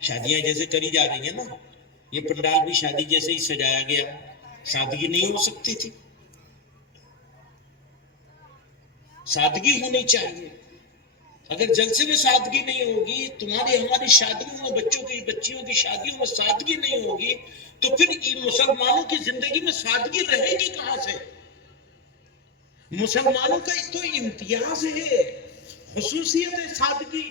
شادیاں جیسے کری جا رہی ہیں نا، یہ پنڈال بھی شادی جیسے ہی سجایا گیا، سادگی نہیں ہو سکتی تھی؟ سادگی ہونی چاہیے. اگر جلسے میں سادگی نہیں ہوگی، تمہاری ہماری شادیوں میں، بچوں کی بچیوں کی شادیوں میں سادگی نہیں ہوگی، تو پھر مسلمانوں کی زندگی میں سادگی رہے گی کہاں سے؟ مسلمانوں کا تو امتیاز ہے، خصوصیت ہے سادگی.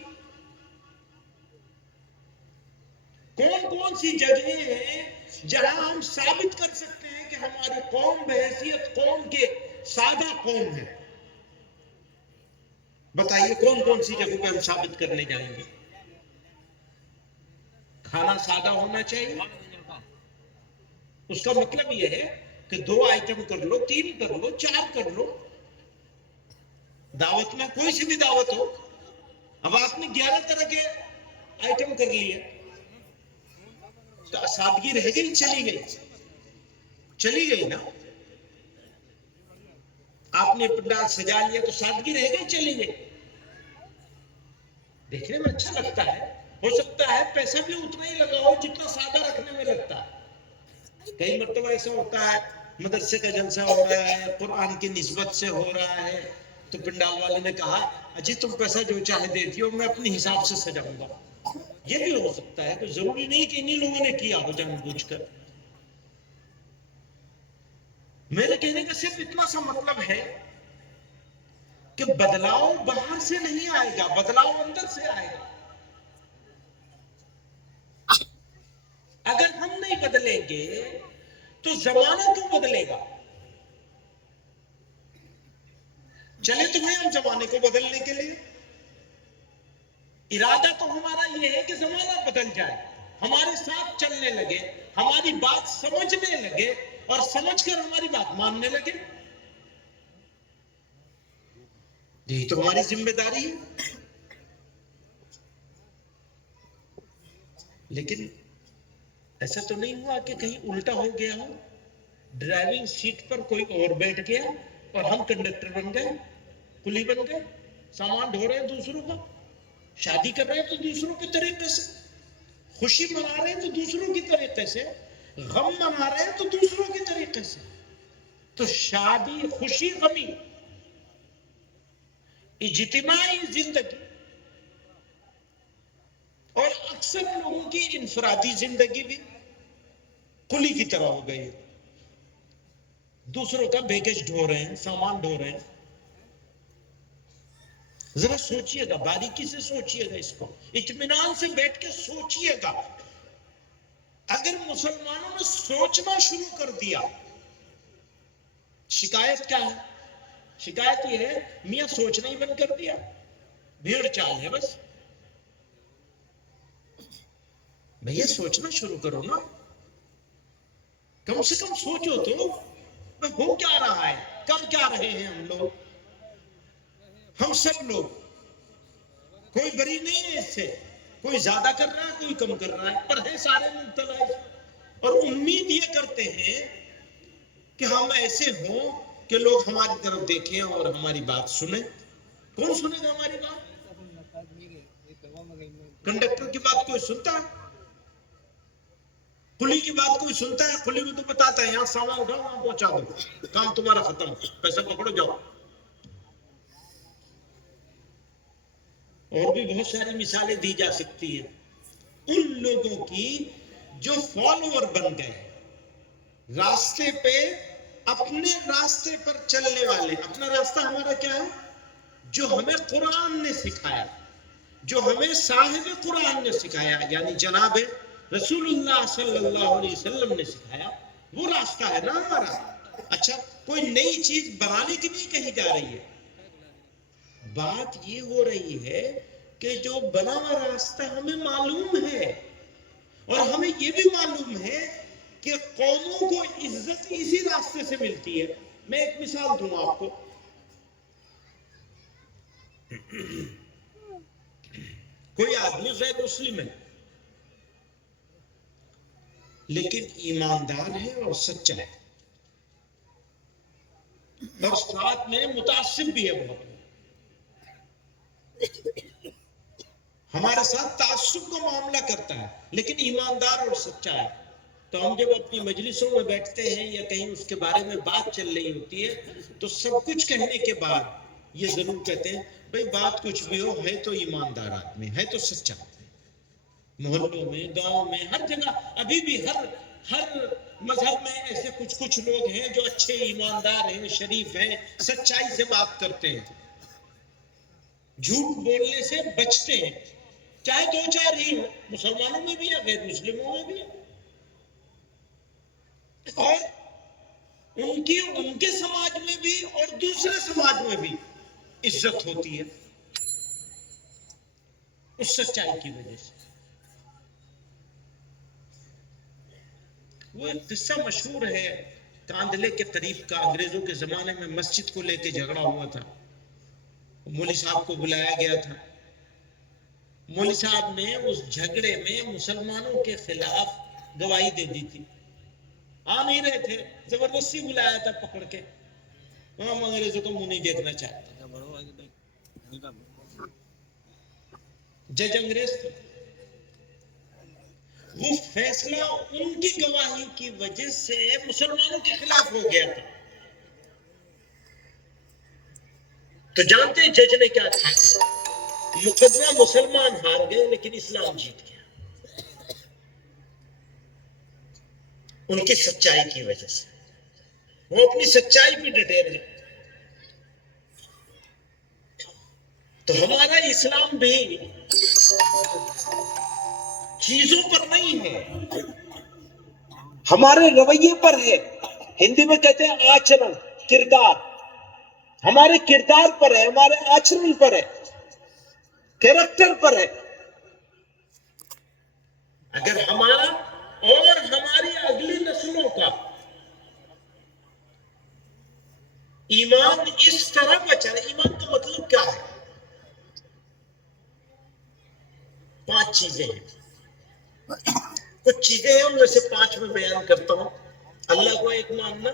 کون کون سی جگہیں ہیں جہاں ہم ثابت کر سکتے ہیں کہ ہماری قوم بحیثیت قوم کے سادہ قوم ہے؟ بتائیے کون کون سی جگہوں پہ ہم ثابت کرنے جائیں گے؟ کھانا سادہ ہونا چاہیے. اس کا مطلب یہ ہے کہ 2 آئٹم کر لو، 3 کر لو، 4 کر لو. دعوت میں کوئی سی بھی دعوت ہو، اب آپ نے 11 طرح کے آئٹم کر لیے تو سادگی رہ گئی؟ چلی گئی؟ چلی گئی نا. آپ نے پنڈال سجا لیا تو سادگی رہ گئی؟ چلی گئی؟ دیکھنے میں اچھا لگتا ہے، ہو سکتا ہے پیسہ بھی اتنا ہی لگا ہو جتنا سادہ رکھنے میں لگتا ہے. کئی مرتبہ ایسا ہوتا ہے مدرسے کا جلسہ ہو رہا ہے، قرآن کی نسبت سے ہو رہا ہے، تو پنڈال والے نے کہا اجی تم پیسہ جو چاہے دیتی ہو، میں اپنے حساب سے سجاؤں گا. یہ بھی ہو سکتا ہے، تو ضروری نہیں کہ انہی لوگوں نے کیا ہو جان بوجھ کر. میرے کہنے کا صرف اتنا سا مطلب ہے کہ بدلاؤ باہر سے نہیں آئے گا، بدلاؤ اندر سے آئے گا. اگر ہم نہیں بدلیں گے تو زمانہ کیوں بدلے گا؟ چلے تو ہیں ہم زمانے کو بدلنے کے لیے. ارادہ تو ہمارا یہ ہے کہ زمانہ بدل جائے، ہمارے ساتھ چلنے لگے، ہماری بات سمجھنے لگے، اور سمجھ کر ہماری بات ماننے لگے. یہی تو ہماری ذمہ داری ہے. لیکن ایسا تو نہیں ہوا کہ کہیں الٹا ہو گیا ہو، ڈرائیونگ سیٹ پر کوئی اور بیٹھ گیا اور ہم کنڈکٹر بن گئے، کلی بن گئے، سامان ڈھو رہے ہیں دوسروں کا، شادی کر رہے ہیں تو دوسروں کے طریقے سے، خوشی منا رہے ہیں تو دوسروں کی طریقے سے، غم منا رہے ہیں تو دوسروں کی طریقے سے. تو شادی، خوشی، غمی، اجتماعی زندگی، اور اکثر لوگوں کی انفرادی زندگی بھی کلی کی طرح ہو گئی ہے. دوسروں کا بیگیج ڈھو رہے ہیں، سامان ڈھو رہے ہیں. ذرا سوچئے گا، باریکی سے سوچئے گا، اس کو اطمینان سے بیٹھ کے سوچئے گا. اگر مسلمانوں نے سوچنا شروع کر دیا، شکایت کیا ہے؟ شکایت یہ ہے میاں سوچنا ہی بند کر دیا، بھیڑ چال ہے بس. بھیا سوچنا شروع کرو نا، کم سے کم سوچو تو ہو کیا رہا ہے، کر کیا رہے ہیں ہم لوگ. ہم سب لوگ، کوئی بری نہیں ہے اس سے، کوئی زیادہ کر رہا ہے، کوئی کم کر رہا ہے، پر ہے سارے مبتلا اس میں. اور امید یہ کرتے ہیں کہ ہم ایسے ہوں کہ لوگ ہماری طرف دیکھیں اور ہماری بات سنیں. کون سنے گا ہماری بات؟ کنڈکٹر کی بات کوئی سنتا ہے؟ کلی کی بات کوئی سنتا ہے؟ کلی کو تو بتاتا ہے یہاں سامان اٹھاؤ، وہاں پہنچا دو، کام تمہارا ختم، پیسہ پکڑو جاؤ. اور بھی بہت ساری مثالیں دی جا سکتی ہیں ان لوگوں کی جو فالوور بن گئے، راستے پہ، اپنے راستے پر چلنے والے. اپنا راستہ ہمارا کیا ہے؟ جو ہمیں قرآن نے سکھایا، جو ہمیں صاحب قرآن نے سکھایا، یعنی جناب رسول اللہ صلی اللہ علیہ وسلم نے سکھایا، وہ راستہ ہے نا ہمارا. اچھا، کوئی نئی چیز بنانے کی نہیں کہی جا رہی ہے، بات یہ ہو رہی ہے کہ جو بنا ہوا راستہ ہمیں معلوم ہے، اور ہمیں یہ بھی معلوم ہے کہ قوموں کو عزت اسی راستے سے ملتی ہے. میں ایک مثال دوں آپ کو. کوئی آدمی غیر مسلم ہے لیکن ایماندار ہے اور سچا ہے، اور ساتھ میں متعصب بھی ہے بہت. ہمارے ساتھ تعصب کا معاملہ کرتا ہے لیکن ایماندار اور سچا ہے. تو ہم جب اپنی مجلسوں میں بیٹھتے ہیں یا کہیں اس کے بارے میں بات چل رہی ہوتی ہے تو سب کچھ کہنے کے بعد یہ ضرور کہتے ہیں بھئی بات کچھ بھی ہو ہے تو ایماندار آدمی ہے تو سچا آدمی. محلوں میں گاؤں میں ہر جگہ ابھی بھی ہر مذہب میں ایسے کچھ لوگ ہیں جو اچھے ایماندار ہیں شریف ہیں سچائی سے بات کرتے ہیں جھوٹ بولنے سے بچتے ہیں چاہے دو چار ہی ہو مسلمانوں میں بھی ہے غیر مسلموں میں بھی ہے اور ان کے سماج میں بھی اور دوسرے سماج میں بھی عزت ہوتی ہے اس سچائی کی وجہ سے. وہ ایک قصہ مشہور ہے کاندلے کے قریب کا انگریزوں کے زمانے میں مسجد کو لے کے جھگڑا ہوا تھا. مولوی صاحب کو بلایا گیا تھا. مولوی صاحب نے اس جھگڑے میں مسلمانوں کے خلاف گواہی دے دی تھی. آ نہیں رہے تھے زبردستی بلایا تھا پکڑ کے. ہم انگریزوں کو منہ نہیں دیکھنا چاہتے. جج انگریز تھے. وہ فیصلہ ان کی گواہی کی وجہ سے مسلمانوں کے خلاف ہو گیا تھا. تو جانتے ہیں جج نے کیا کیا مقدمہ مسلمان ہار گئے لیکن اسلام جیت گیا ان کی سچائی کی وجہ سے. وہ اپنی سچائی پہ ڈٹے رہے. تو ہمارا اسلام بھی چیزوں پر نہیں ہے ہمارے رویے پر ہے. ہندی میں کہتے ہیں آچرن کردار. ہمارے کردار پر ہے ہمارے آچرن پر ہے کیریکٹر پر ہے. اگر ہمارا اور ہماری اگلی نسلوں کا ایمان اس طرح بچا ہے. ایمان کا مطلب کیا ہے؟ 5 چیزیں ہیں. کچھ چیزیں ہیں ان میں سے 5 میں بیان کرتا ہوں. اللہ کو ایک ماننا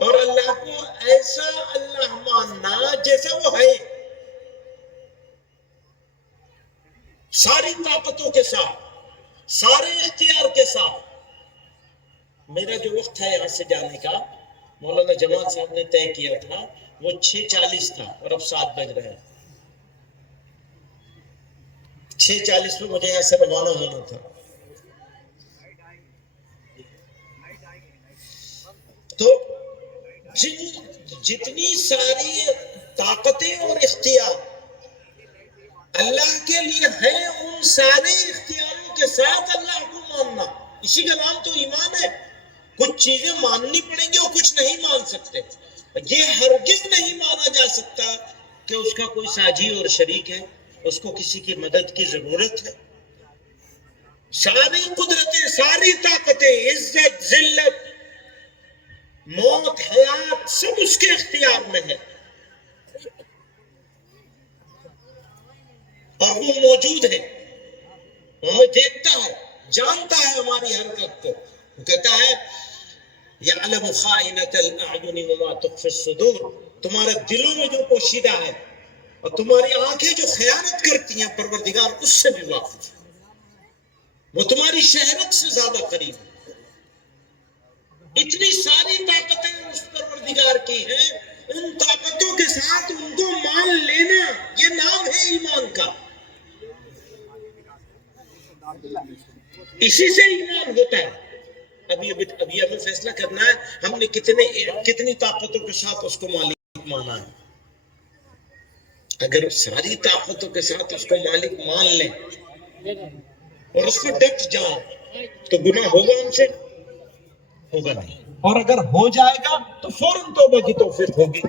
اور اللہ کو ایسا اللہ ماننا جیسا وہ ہے ساری طاقتوں کے ساتھ سارے اختیار کے ساتھ. میرا جو وقت ہے یہاں سے جانے کا مولانا جمال صاحب نے طے کیا تھا وہ 6:40 تھا اور اب 7 بج رہے ہیں. 6:40 پہ مجھے یہاں سے روانہ ہونا تھا. تو جتنی ساری طاقتیں اور اختیار اللہ کے لیے ہے ان سارے اختیاروں کے ساتھ اللہ کو ماننا اسی کا نام تو ایمان ہے. کچھ چیزیں ماننی پڑیں گی اور کچھ نہیں مان سکتے. یہ ہرگز نہیں مانا جا سکتا کہ اس کا کوئی ساجی اور شریک ہے اس کو کسی کی مدد کی ضرورت ہے. ساری قدرتیں ساری طاقتیں عزت ذلت موت حیات سب اس کے اختیار میں ہے اور وہ موجود ہے. وہ ہمیں دیکھتا ہے جانتا ہے ہماری حرکت کو. وہ کہتا ہے یعلم خائنۃ الاعین وما تخفی الصدور. تمہارے دلوں میں جو پوشیدہ ہے اور تمہاری آنکھیں جو خیانت کرتی ہیں پروردگار اس سے بھی واقف ہے. وہ تمہاری شہرت سے زیادہ قریب ہے. اتنی ساری طاقتیں اس پروردگار کی ہیں ان طاقتوں کے ساتھ ان کو مان لینا یہ نام ہے ایمان کا. اسی سے ایمان ہوتا ہے. ابھی ہمیں فیصلہ کرنا ہے ہم نے کتنی طاقتوں کے ساتھ اس کو مالک مانا ہے. اگر ساری طاقتوں کے ساتھ اس کو مالک مان لیں اور اس کو ڈٹ جائیں تو گناہ ہوگا ہم سے؟ ہوگا نہیں. اور اگر ہو جائے گا تو فوراً توبہ کی توفیق ہوگی.